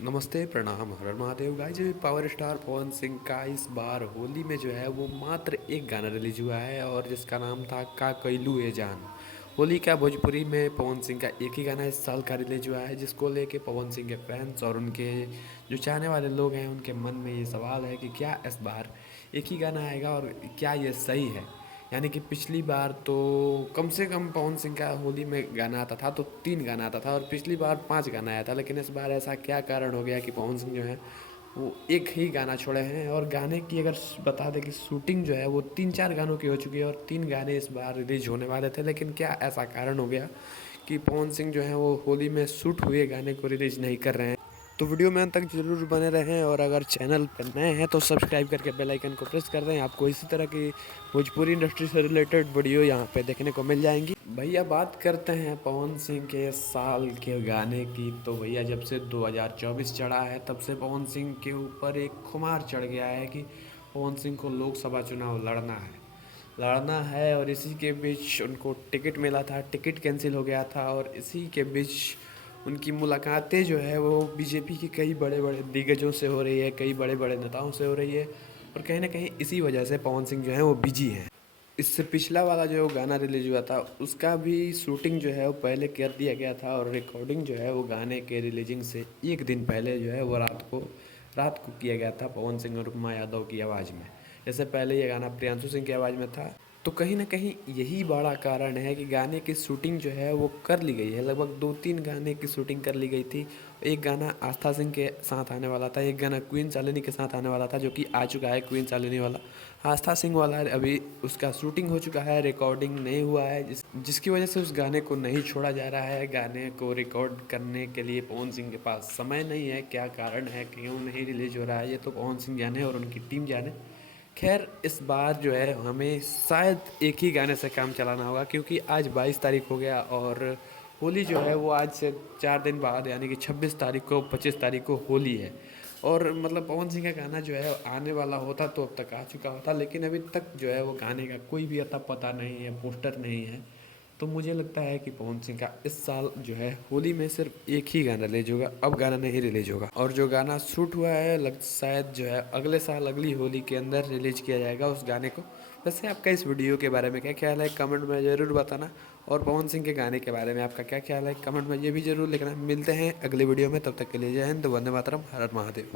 नमस्ते, प्रणाम, हर हर महादेव। गाइस अभी पावर स्टार पवन सिंह का इस बार होली में जो है वो मात्र एक गाना रिलीज हुआ है और जिसका नाम था का कैलू ए जान। होली का भोजपुरी में पवन सिंह का एक ही गाना इस साल का रिलीज हुआ है, जिसको लेके पवन सिंह के फैंस और उनके जो चाहने वाले लोग हैं उनके मन में ये सवाल है कि क्या इस बार एक ही गाना आएगा और क्या ये सही है। यानी कि पिछली बार तो कम से कम पवन सिंह का होली में गाना आता था तो 3 गाना आता था और पिछली बार 5 गाना आया था, लेकिन इस बार ऐसा क्या कारण हो गया कि पवन सिंह जो है वो एक ही गाना छोड़े हैं। और गाने की अगर बता दें कि शूटिंग जो है वो 3-4 गानों की हो चुकी है और 3 गाने इस बार रिलीज होने वाले थे, लेकिन क्या ऐसा कारण हो गया कि पवन सिंह जो है वो होली में शूट हुए गाने को रिलीज नहीं कर रहे हैं। तो वीडियो में अंत तक जरूर बने रहें और अगर चैनल पर नए हैं तो सब्सक्राइब करके बेल आइकन को प्रेस कर दें। आपको इसी तरह की भोजपुरी इंडस्ट्री से रिलेटेड वीडियो यहाँ पे देखने को मिल जाएंगी। भैया बात करते हैं पवन सिंह के साल के गाने की, तो भैया जब से 2024 चढ़ा है तब से पवन सिंह के ऊपर एक खुमार चढ़ गया है कि पवन सिंह को लोकसभा चुनाव लड़ना है और इसी के बीच उनको टिकट मिला था, टिकट कैंसिल हो गया था और इसी के बीच उनकी मुलाकातें जो है वो बीजेपी के कई बड़े बड़े दिग्गजों से हो रही है, कई बड़े बड़े नेताओं से हो रही है और कहीं ना कहीं इसी वजह से पवन सिंह जो है वो बिजी हैं। इससे पिछला वाला जो गाना रिलीज हुआ था उसका भी शूटिंग जो है वो पहले कर दिया गया था और रिकॉर्डिंग जो है वो गाने के रिलीजिंग से एक दिन पहले जो है वो रात को किया गया था पवन सिंह और उपमा यादव की आवाज़ में। जैसे पहले ये गाना प्रियांशु सिंह की आवाज़ में था, तो कहीं ना कहीं यही बड़ा कारण है कि गाने की शूटिंग जो है वो कर ली गई है। लगभग 2-3 गाने की शूटिंग कर ली गई थी। एक गाना आस्था सिंह के साथ आने वाला था, एक गाना क्वीन चालिनी के साथ आने वाला था जो कि आ चुका है क्वीन चालिनी वाला। आस्था सिंह वाला अभी उसका शूटिंग हो चुका है, रिकॉर्डिंग नहीं हुआ है, जिसकी वजह से उस गाने को नहीं छोड़ा जा रहा है। गाने को रिकॉर्ड करने के लिए पवन सिंह के पास समय नहीं है। क्या कारण है, क्यों नहीं रिलीज हो रहा है, ये तो पवन सिंह जाने और उनकी टीम जाने। खैर इस बार जो है हमें शायद एक ही गाने से काम चलाना होगा, क्योंकि आज 22 तारीख हो गया और होली जो है वो आज से 4 दिन बाद यानी कि 26 तारीख को 25 तारीख को होली है। और मतलब पवन सिंह का गाना जो है आने वाला होता तो अब तक आ चुका होता, लेकिन अभी तक जो है वो गाने का कोई भी अता पता नहीं है, पोस्टर नहीं है। तो मुझे लगता है कि पवन सिंह का इस साल जो है होली में सिर्फ एक ही गाना रिलीज होगा, अब गाना नहीं रिलीज होगा। और जो गाना शूट हुआ है शायद जो है अगले साल अगली होली के अंदर रिलीज किया जाएगा उस गाने को। वैसे आपका इस वीडियो के बारे में क्या ख्याल है, कमेंट में ज़रूर बताना। और पवन सिंह के गाने के बारे में आपका क्या ख्याल है, कमेंट में ये भी ज़रूर लिखना। मिलते हैं अगले वीडियो में, तब तक के लिए जय हिंद, वंदे मातरम, हर हर महादेव।